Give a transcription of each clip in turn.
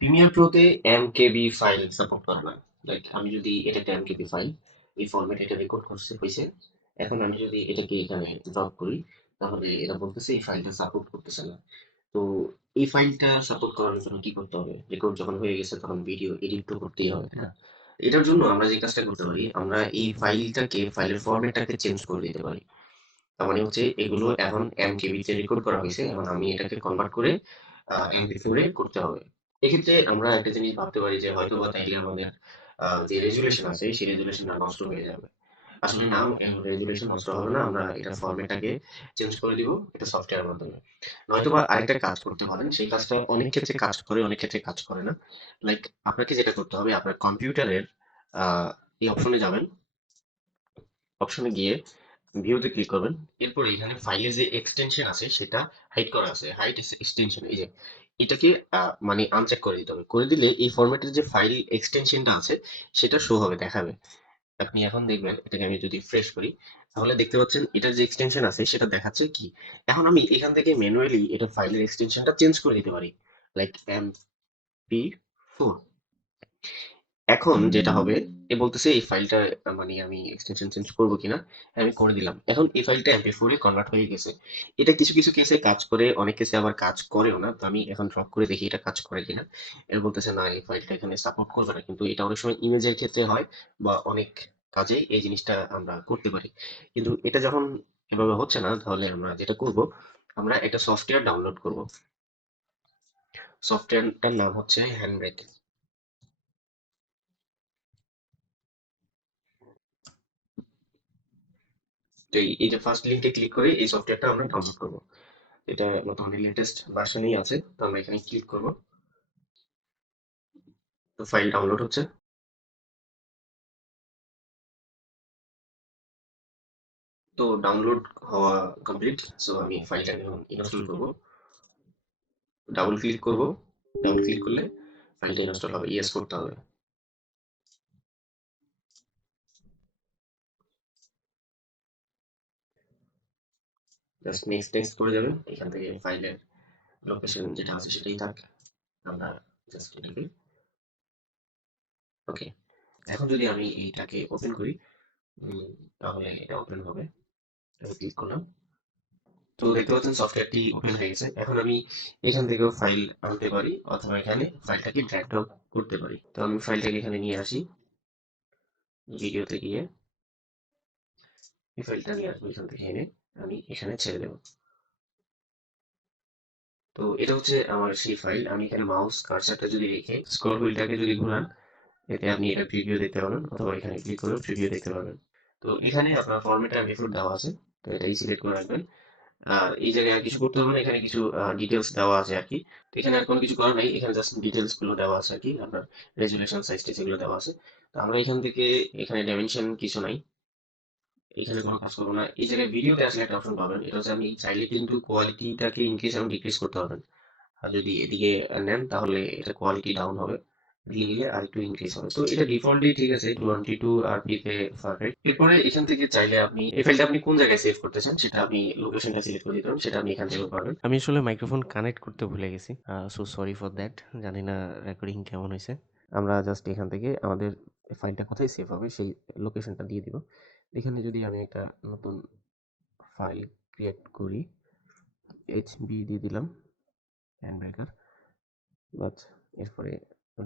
Premier প্রোতে MKV file support করে না। Like আমি যদি এটা একটা এমকেবি ফাইল, এই ফরম্যাট এটা রেকর্ড করছে হয়েছে, এখন আমি যদি এটাকে এখানে ড্রপ করি, তাহলে এটা বলতেছে এই ফাইলটা সাপোর্ট করতেছে না। তো এই ফাইলটা সাপোর্ট করার জন্য কি করতে হবে? রেকর্ড যখন হয়ে গেছে তখন ভিডিও এডিট তো করতেই হবে, তাই না? এটার জন্য আমরা যে কাজটা করতে পারি, আমরা এই ফাইলের ফরম্যাটটাকে চেঞ্জ করে দিতে পারি। তার মানে হচ্ছে এগুলো এখন এমকেবি তে রেকর্ড করা হয়েছে, এখন আমি এটাকে কনভার্ট করে এমপি4 এ করতে হবে। এক্ষেত্রে আমরা একটা জিনিস ভাবতে পারি যে হয়তো বা তাইলে আমাদের যে রেজুলেশন আছে সেই রেজুলেশনটা নষ্ট হয়ে যাবে। আসলে না, রেজুলেশন নষ্ট হবে না, আমরা এটা ফরম্যাটটাকে চেঞ্জ করে দিব এটা সফটওয়্যারের মাধ্যমে। নয়তো বা আরেকটা কাজ করতে পারেন, সেই কাজটা অনেক ক্ষেত্রে কাজ করে, অনেক ক্ষেত্রে কাজ করে না। লাইক আপনাকে যেটা করতে হবে, আপনার কম্পিউটারের এই অপশনে যাবেন, অপশনে গিয়ে ভিউতে ক্লিক করবেন। এরপর এখানে ফাইলে যে এক্সটেনশন আছে সেটা হাইড করা আছে, হাইড এক্সটেনশন, এই যে এটাকে মানে আনচেক করে দিতে হবে। করে দিলে এই ফরম্যাটের যে ফাইল এক্সটেনশনটা আছে সেটা শো হবে, দেখাবে। আপনি এখন দেখবেন, এটাকে আমি যদি ফ্রেশ করি, তাহলে দেখতে পাচ্ছেন এটার যে এক্সটেনশন আছে সেটা দেখাচ্ছে কি। এখন আমি এখান থেকে ম্যানুয়ালি এটা ফাইলের এক্সটেনশনটা চেঞ্জ করে দিতে পারি, লাইক MP4। এখন যেটা হবে, এ বলতেছে এই ফাইলটা মানে আমি এক্সটেনশন চেঞ্জ করবো কিনা। আমি করে দিলাম, এখন এই ফাইলটা এমপি4 এ কনভার্ট হয়ে গেছে। এটা কিছু কিছু কেসে কাজ করে, অনেক কেসে আবার কাজ করেও না। তো আমি এখন ড্রপ করে দেখি এটা কাজ করে কিনা। এর বলতেছে না, এই ফাইলটা এখানে সাপোর্ট করবে না, কিন্তু এটা অনেক সময় ইমেজের ক্ষেত্রে হয় বা অনেক কাজে এই জিনিসটা আমরা করতে পারি। কিন্তু এটা যখন এভাবে হচ্ছে না, তাহলে আমরা যেটা করব, আমরা একটা সফটওয়্যার ডাউনলোড করব। সফটওয়্যারটার নাম হচ্ছে হ্যান্ডব্রেক। তো এই যে ফার্স্ট লিঙ্কে ক্লিক করে এই সফটওয়্যারটা আমরা ডাউনলোড করব। এটা বর্তমানে লেটেস্ট ভার্সনেই আছে, তো আমরা এখানে ক্লিক করব। তো ফাইল ডাউনলোড হচ্ছে। তো ডাউনলোড হওয়া কমপ্লিট। সো আমি ফাইলটাকে এখন ইনস্টল করব। ডাবল ক্লিক করব। ডাবল ক্লিক করলে ফাইলটা ইনস্টল হবে, ইয়েস করতে হবে। জাস্ট নেক্সট নেক্সট করে যাবেন, এখান থেকে ফাইলের লোকেশন যেটা আছে সেটাই থাক। আমরা জাস্ট এটাকে, ওকে। এখন যদি আমি এইটাকে ওপেন করি, তাহলে এটা ওপেন হবে। আমি ক্লিক করলাম। তো দেখতে পাচ্ছেন সফটওয়্যারটি ওপেন হয়ে গেছে। এখন আমি এখান থেকেও ফাইল আনতে পারি, অথবা এখানে ফাইলটাকে ড্র্যাগ ড্রপ করতে পারি। তো আমি ফাইলটাকে এখানে নিয়ে আসি, ভিডিওতে গিয়ে এই ফাইলটা নিয়ে আসবো, এখান থেকে এনে আমি এখানে ছেড়ে দেবো। তো এটা হচ্ছে আমার সেই ফাইল। আমি এখানে মাউস কার্সারটা যদি রেখে স্ক্রল হুইলটাকে যদি ঘোরান, এতে আপনি এটা প্রিভিউ দেখতে পাবেন, অথবা এখানে ক্লিক করে প্রিভিউ দেখতে পাবেন। তো এখানে আপনার ফরম্যাট আর মেথড দেওয়া আছে, তো এটাই সিলেক্ট করে রাখবেন। আর এই জায়গায় আর কিছু করতে হবে না, এখানে কিছু ডিটেলস দেওয়া আছে আর কি। তো এখানে আর কোনো কিছু করার নাই, এখানে জাস্ট ডিটেলস গুলো দেওয়া আছে আর কি, আপনার রেজুলেশন সাইজ যেগুলো দেওয়া আছে। তো আমরা এখান থেকে, এখানে ডাইমেনশন কিছু নাই, এখানে কোনো কাজ করবো না। এই জায়গায় ভিডিওতে আসলে একটা অপশন পাবেন, এটা হচ্ছে আপনি চাইলে কিন্তু কোয়ালিটিটাকে ইনক্রিজ এবং ডিক্রিজ করতে পারবেন। আর যদি এদিকে নেন তাহলে এটা কোয়ালিটি ডাউন হবে, দিয়ে নিলে আর একটু ইনক্রিজ হবে। তো এটা ডিফল্টলি ঠিক আছে, 22 আরপি তে পারফেক্ট। এরপরে এখান থেকে চাইলে আপনি এই ফাইলটা আপনি কোন জায়গায় সেভ করতে চান সেটা আপনি লোকেশনটা সিলেক্ট করে দিতে পারেন, সেটা আপনি এখান থেকে পাবেন। আমি আসলে মাইক্রোফোন কানেক্ট করতে ভুলে গেছি। So sorry for that. জানি না রেকর্ডিং কেমন হয়েছে। আমরা জাস্ট এখান থেকে আমাদের ফাইলটা কোথায় সেভ হবে সেই লোকেশনটা দিয়ে দিব। এখানে যদি আমি একটা নতুন ফাইল ক্রিয়েট করি, এইচবি দিয়ে দিলাম, হ্যান্ড ব্রেকার, বাট এরপরে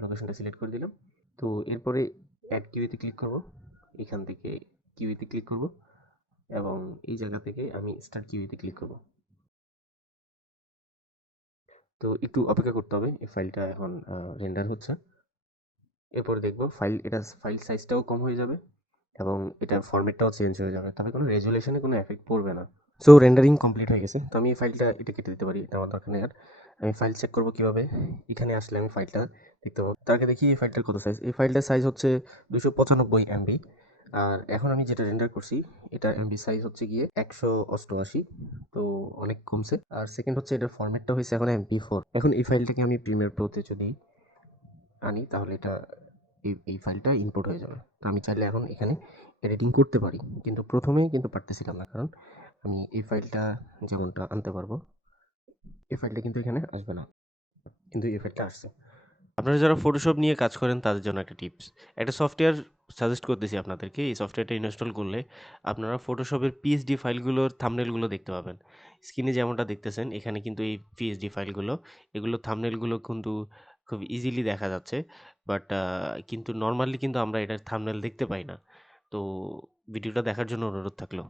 লোকেশনটা সিলেক্ট করে দিলাম। তো এরপরে অ্যাড কিউতে ক্লিক করব, এখান থেকে কিউতে ক্লিক করব, এবং এই জায়গা থেকে আমি স্টার্ট কিউতে ক্লিক করব। তো একটু অপেক্ষা করতে হবে, এই ফাইলটা এখন রেন্ডার হচ্ছে। এরপরে দেখবো ফাইল সাইজটাও কম হয়ে যাবে, এবং এটার ফরম্যাটটাও চেঞ্জ হয়ে যাবে, তবে কোনো রেজুলেশনে কোনো এফেক্ট পড়বে না। সো রেন্ডারিং কমপ্লিট হয়ে গেছে। তো আমি এই ফাইলটা এটা কেটে দিতে পারি, এটা আমার দরকার নেই আর। আমি ফাইল চেক করবো কিভাবে, এখানে আসলে আমি ফাইলটা দেখতে পাবো। তার আগে দেখি এই ফাইলটার কত সাইজ। এই ফাইলটার সাইজ হচ্ছে 295 MB। আর এখন আমি যেটা রেন্ডার করছি, এটা এমবি সাইজ হচ্ছে গিয়ে 188। তো অনেক কমছে। আর সেকেন্ড হচ্ছে এটার ফরম্যাটটা হয়েছে এখন MP4। এখন এই ফাইলটাকে আমি প্রিমিয়ার প্রোতে যদি আনি, তাহলে এটা এই ফাইলটা ইম্পোর্ট হয়ে যাবে। তো আমি চাইলে এখন এখানে এডিটিং করতে পারি, কিন্তু প্রথমে কিন্তু পারতেছিলাম না, কারণ আমি এই ফাইলটা যেমনটা আনতে পারবো, এই ফাইলটা কিন্তু এখানে আসবে না, কিন্তু এই ফাইলটা আসছে। আপনারা যারা ফটোশপ নিয়ে কাজ করেন তাদের জন্য একটা টিপস। একটা সফটওয়্যার সাজেস্ট করতেছি আপনাদেরকে। এই সফটওয়্যারটা ইনস্টল করলে আপনারা ফটোশপের পিএসডি ফাইলগুলোর থাম্বনেলগুলো দেখতে পাবেন। স্ক্রিনে যেমনটা দেখতেছেন এখানে কিন্তু এই পিএসডি ফাইলগুলো, এগুলো থাম্বনেলগুলো কিন্তু খুব ইজিলি দেখা যাচ্ছে। বাট কিন্তু নরমালি কিন্তু আমরা এটার থাম্বনেল দেখতে পাই না। তো ভিডিওটা দেখার জন্য অনুরোধ থাকলো।